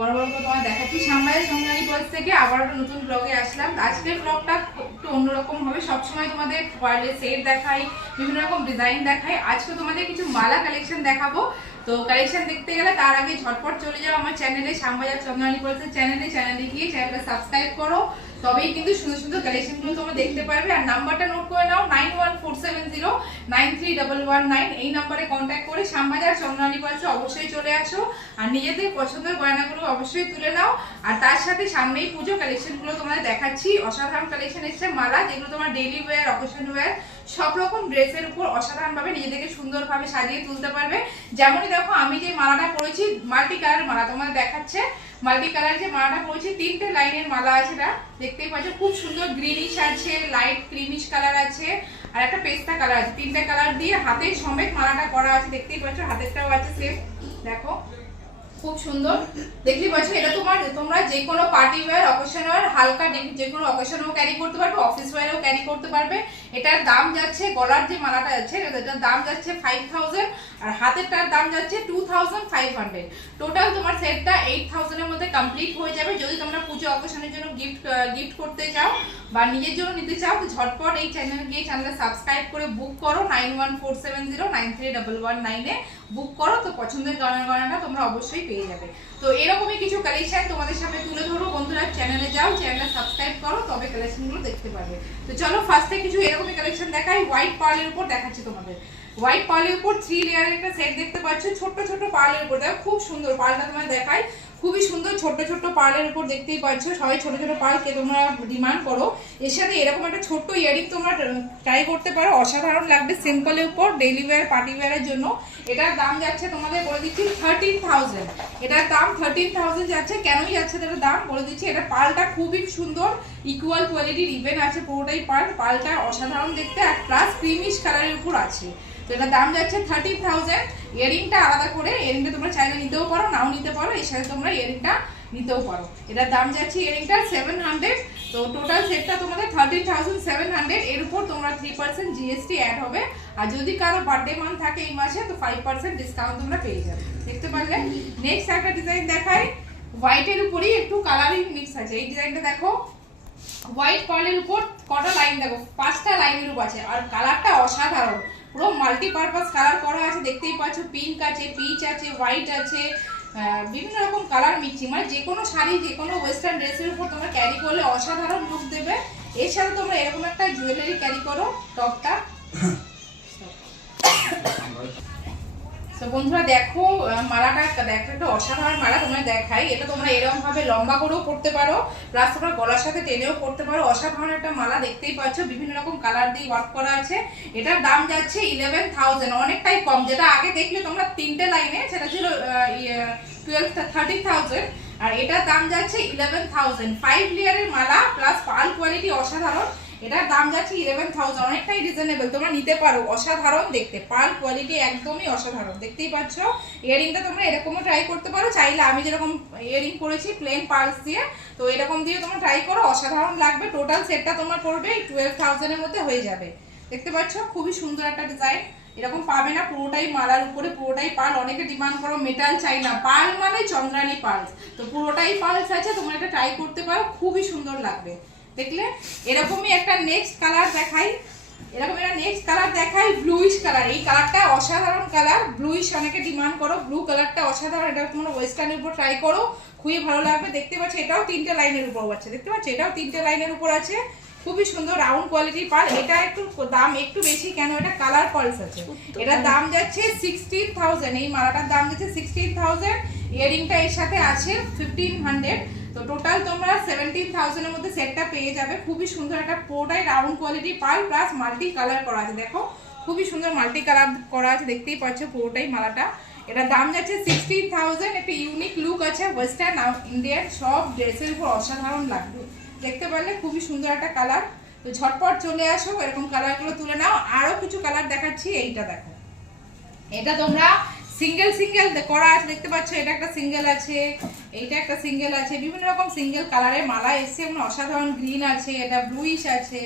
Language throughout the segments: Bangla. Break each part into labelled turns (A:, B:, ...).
A: বড় বড় করে তোমার দেখাচ্ছি। সামনের সংগ্রামী কলেজ থেকে আবার একটা নতুন ব্লগে আসলাম। আজকের ব্লগটা একটু অন্যরকম হবে। সবসময় তোমাদের ওয়ার্ল্ডে সেট দেখাই, বিভিন্ন রকম ডিজাইন দেখাই। আজকে তোমাদের কিছু মালা কালেকশন দেখাবো। তো কালেকশন দেখতে গেলে তার আগে ঝটপট চলে যাও আমার চ্যানেলে শ্যামবাজার চন্দ্রানী কলেজের চ্যানেলে চ্যানেলে গিয়ে চ্যানেলটা সাবস্ক্রাইব করো। তবেই কিন্তু সুন্দর সুন্দর কালেকশনগুলো তোমরা দেখতে পারবে। আর নাম্বারটা নোট করে নাও nine one four seven nine three double one nine এই নাম্বারে কন্ট্যাক্ট করে শ্যামবাজার চন্দ্রানী কলেজে অবশ্যই চলে আসো। আর নিজেদের পছন্দের গয়নাগুলো অবশ্যই তুলে নাও। আর তার সাথে সামনেই পুজো কালেকশনগুলো তোমাদের দেখাচ্ছি। অসাধারণ কালেকশন এসেছে, মালা, যেগুলো তোমার ডেইলি ওয়্যার অকেশন ওয়্যার সব রকম ড্রেসের উপর অসাধারণভাবে নিজেদেরকে সুন্দরভাবে সাজিয়ে তুলতে পারবে। যেমনই দেখো, আমি যে মালাটা পরেছি মাল্টি কালার মালা তোমাদের দেখাচ্ছে। মাল্টি কালার যে মালাটা পরেছি তিনটে লাইনের মালা আছে না দেখতেই পাচ্ছ, খুব সুন্দর গ্রিনিশ আছে লাইট ক্রিমিশ কালার আছে, আর একটা পেস্তা কালার আছে। তিনটে কালার দিয়ে হাতে সমেত মালাটা করা আছে, দেখতেই পাচ্ছ, হাতেরটাও আছে সেম দেখো খুব সুন্দর। দেখতে পাচ্ছ, এটা তোমার, তোমরা যে কোনো পার্টি ওয়্যার অকেশন ওয়্যার হালকা যে কোনো অকেশনেও ক্যারি করতে পারবে অফিস ওয়্যারেও ক্যারি করতে পারবে। এটার দাম যাচ্ছে, গলার যে মালাটা যাচ্ছে, এটার দাম যাচ্ছে ফাইভ থাউজেন্ড আর হাতেরটার দাম যাচ্ছে two thousand five hundred total তোমার সেটটা এইট থাউজেন্ডের মধ্যে কমপ্লিট হয়ে যাবে। যদি তোমরা পুজো অকেশনের জন্য গিফট গিফট করতে চাও বা নিজের জন্য নিতে চাও তো ঝটপট এই চ্যানেল গিয়ে চ্যানেলটা সাবস্ক্রাইব করে বুক করো। Nine one four seven zero nine three double one নাইনে বুক করো। তো পছন্দের গয়নার গয়নাটা তোমরা অবশ্যই পেয়ে যাবে। তো এরকমই কিছু কালেকশন তোমাদের সামনে তুলে ধরো বন্ধুরা চ্যানেলে যাও চ্যানেলে সাবস্ক্রাইব করো, তবে কালেকশনগুলো দেখতে পারবে। তো চলো ফার্স্টে কিছু এরকমই কালেকশন দেখাই। হোয়াইট পার্লের উপর দেখাচ্ছি তোমাদের। হোয়াইট পার্লের উপর থ্রি লেয়ারের একটা সেট দেখতে পাচ্ছ। ছোট্ট ছোট্ট পার্লের উপর। দেখো, খুব সুন্দর পার্লটা তোমার দেখাই। খুবই সুন্দর ছোট্ট ছোট্ট পার্লের উপর দেখতেই পাচ্ছ। সবাই ছোট ছোট পার্লকে তোমরা ডিমান্ড করো। এর সাথে এরকম একটা ছোট্ট ইয়ারিং তোমরা ট্রাই করতে পারো। অসাধারণ লাগবে সিম্পলের উপর ডেইলি ওয়্যার পার্টি ওয়্যারের জন্য। এটার দাম যাচ্ছে তোমাদের বলে দিচ্ছি থার্টিন থাউজেন্ড এটার দাম থার্টিন থাউজেন্ড যাচ্ছে। কেনই যাচ্ছে এটার দাম বলে দিচ্ছি। এটা পালটা খুবই সুন্দর ইকুয়াল কোয়ালিটির ইভেন আছে পুরোটাই পাল পালটা অসাধারণ দেখতে আর প্লাস ক্রিমিশ কালারের উপর আছে। তো দাম যাচ্ছে থার্টি থাউজেন্ড ইয়ারিংটা আলাদা করে ইয়ারিংটা তোমরা চাইলে নিতেও পারো, নাও নিতে পারো, এর সাথে তোমরা ইয়ারিংটা নিতেও পারো। এটার দাম যাচ্ছে ইয়ারিংটা সেভেন হান্ড্রেড তো টোটাল সেটটা তোমাদের থার্টিন থাউজেন্ড সেভেন হান্ড্রেড এর উপর তোমরা থ্রি পার্সেন্ট জিএসটি অ্যাড হবে। আর যদি কারও বার্থডে মান্থ থাকে এই মাসে, তো ফাইভ পার্সেন্ট ডিসকাউন্ট তোমরা পেয়ে যাবে। দেখতে পারলে? নেক্সট একটা ডিজাইন দেখাই। হোয়াইটের উপরেই একটু কালারিং মিক্স আছে। এই ডিজাইনটা দেখো। হোয়াইট পার্লের উপর কটা লাইন দেখো? পাঁচটা লাইনের উপর আছে। আর কালারটা অসাধারণ। পুরো মাল্টিপারপাস কালার করা আছে, দেখতেই পাচ্ছ পিঙ্ক আছে পিচ আছে হোয়াইট আছে বিভিন্ন রকম কালার মিক্সিং মানে যে কোনো শাড়ি যে কোনো ওয়েস্টার্ন ড্রেসের উপর তোমরা ক্যারি করলে অসাধারণ লুক দেবে। এছাড়া তোমরা এরকম একটা জুয়েলারি ক্যারি করো টপটা তো বন্ধুরা দেখো মালাটা দেখো, একটা অসাধারণ মালা তোমরা দেখাই। এটা তোমরা এরকম ভাবে লম্বা করেও পড়তে পারো প্লাস তোমরা গলার সাথে টেনেও পড়তে পারো। অসাধারণ একটা মালা দেখতেই পাচ্ছ, বিভিন্ন রকম কালার দিয়ে ওয়ার্ক করা আছে। এটার দাম যাচ্ছে ইলেভেন থাউজেন্ড অনেকটাই কম। যেটা আগে দেখলে তোমরা তিনটে লাইনে সেটা ছিল টুয়েলভ থার্টিন থাউজেন্ড আর এটার দাম যাচ্ছে ইলেভেন থাউজেন্ড ফাইভ লেয়ারের মালা প্লাস পাল কোয়ালিটি অসাধারণ। এটার দাম যাচ্ছে ইলেভেন থাউজেন্ড অনেকটাই রিজনেবল তোমরা নিতে পারো। অসাধারণ দেখতে। পাল কোয়ালিটি একদমই অসাধারণ। দেখতেই পাচ্ছ? ইয়ারিংটা তোমরা এরকমও ট্রাই করতে পারো। চাইলে আমি যেরকম ইয়ারিং করেছি প্লেন পার্লস দিয়ে, তো এরকম দিয়ে তোমরা ট্রাই করো। অসাধারণ লাগবে। টোটাল সেটটা তোমার পড়বে টুয়েলভ থাউজেন্ডের মধ্যে হয়ে যাবে। দেখতে পাচ্ছ? খুবই সুন্দর একটা ডিজাইন এরকম পাবে না, পুরোটাই মালার উপরে, পুরোটাই পাল। অনেকে ডিমান্ড করো মেটাল চাই না। পাল মানে চন্দ্রানী পালস তো পুরোটাই পালস আছে, তোমরা এটা ট্রাই করতে পারো। খুবই সুন্দর লাগবে। দেখলে? এরকমই একটা নেক্সট কালার দেখাই। এরকম একটা নেক্সট কালার দেখাই ব্লুইশ কালার এই কালারটা অসাধারণ কালার ব্লুইশ অনেকে ডিমান্ড করো ব্লু কালারটা অসাধারণ। এটা তোমরা ওয়েস্টার্নের উপর ট্রাই করো খুবই ভালো লাগবে। দেখতে পাচ্ছ এটাও তিনটে লাইনের উপর আছে। দেখতে পাচ্ছ এটাও তিনটে লাইনের উপর আছে। খুবই সুন্দর রাউন্ড কোয়ালিটির পাল এটা একটু দাম একটু বেশি কেন? এটা কালার পালস আছে। এটার দাম যাচ্ছে সিক্সটিন থাউজেন্ড এই মালাটার দাম যাচ্ছে সিক্সটিন থাউজেন্ড ইয়ারিংটা এর সাথে আছে ফিফটিন হান্ড্রেড তো টোটাল তোমরা সেভেন্টিন থাউজেন্ডের মধ্যে সেটটা পেয়ে যাবে। খুবই সুন্দর একটা পুরোটাই round quality pearl plus multicolour করা আছে। দেখো, খুবই সুন্দর মাল্টি কালার করা আছে, দেখতেই পাচ্ছ পুরোটাই মালাটা। এটার দাম যাচ্ছে সিক্সটিন থাউজেন্ড একটা ইউনিক লুক আছে ওয়েস্টার্ন ইন্ডিয়ান সব ড্রেসের উপর অসাধারণ লাগবে। দেখতে পারলে খুবই সুন্দর একটা কালার তো ঝটপট চলে আসো, এরকম কালারগুলো তুলে নাও। আরও কিছু কালার দেখাচ্ছি, এইটা দেখো। এটা তোমরা সিঙ্গেল সিঙ্গেল করা আছে, দেখতে পাচ্ছ, এটা একটা সিঙ্গেল আছে, এইটা একটা সিঙ্গেল আছে, বিভিন্ন রকম সিঙ্গেল কালারের মালা এসছে এবং অসাধারণ গ্রিন আছে, এটা ব্লুইশ আছে,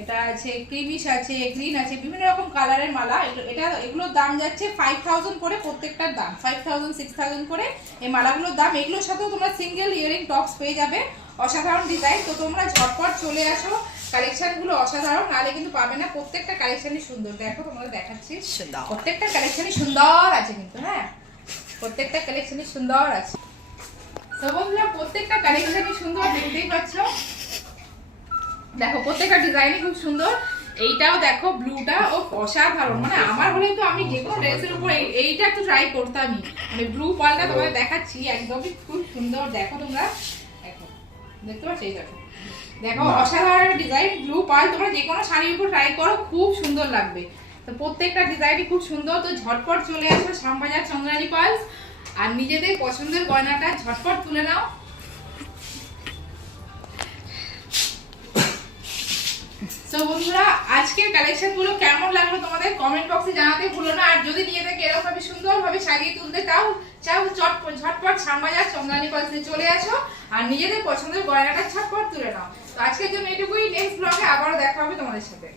A: এটা আছে ক্রিমিশ আছে গ্রিন আছে, বিভিন্ন রকম কালারের মালা এটা, এগুলোর দাম যাচ্ছে ফাইভ থাউজেন্ড করে প্রত্যেকটার দাম ফাইভ থাউজেন্ড সিক্স থাউজেন্ড করে এই মালাগুলোর দাম, এগুলোর সাথেও তোমরা সিঙ্গেল ইয়ারিং টপস পেয়ে যাবে, অসাধারণ ডিজাইন তো তোমরা ঝটপট চলে আসো কালেকশনগুলো অসাধারণ নাহলে কিন্তু পাবে না। প্রত্যেকটা কালেকশনই সুন্দর। দেখো তোমাদের দেখাচ্ছি। প্রত্যেকটা কালেকশনই সুন্দর আছে কিন্তু হ্যাঁ? প্রত্যেকটা কালেকশনই সুন্দর আছে। তো বন্ধুরা প্রত্যেকটা কালেকশনই সুন্দর দেখতেই পাচ্ছ। দেখো প্রত্যেকটা ডিজাইনই খুব সুন্দর। এইটাও দেখো ব্লুটা ও অসাধারণ। মানে আমার হলে তো আমি যে কোনো ড্রেসের উপর এইটা একটু ট্রাই করতামই। মানে ব্লু পালটা তোমাদের দেখাচ্ছি একদমই খুব সুন্দর। দেখো তোমরা। দেখো দেখতে পাচ্ছ? এই দেখো। দেখো অসাধারণ ডিজাইন ব্লু পাল তোমরা যে কোনো শাড়ির উপর ট্রাই করো খুব সুন্দর লাগবে। তো প্রত্যেকটা ডিজাইনই খুব সুন্দর তো ঝটপট চলে আসো শ্যামবাজার চন্দ্রানী পালস আর নিজেদের পছন্দের গয়নাটা ঝটপট তুলে নাও। তো বন্ধুরা আজকের কালেকশনগুলো কেমন লাগল তোমাদের কমেন্ট বক্সে জানাতে ভুলো না। আর যদি নিজেদেরকে এরকম ভাবে সুন্দর সাজিয়ে তুলতে চাও চাও চটপট ঝটপট সামবাজার চন্দ্রানী কলেজে চলে আসো। আর নিজেদের পছন্দের গয়নাটা ঝটপট তুলে নাও। আজকের জন্য এটুকুই। নেক্সট ব্লগে আবারও দেখা হবে তোমাদের সাথে।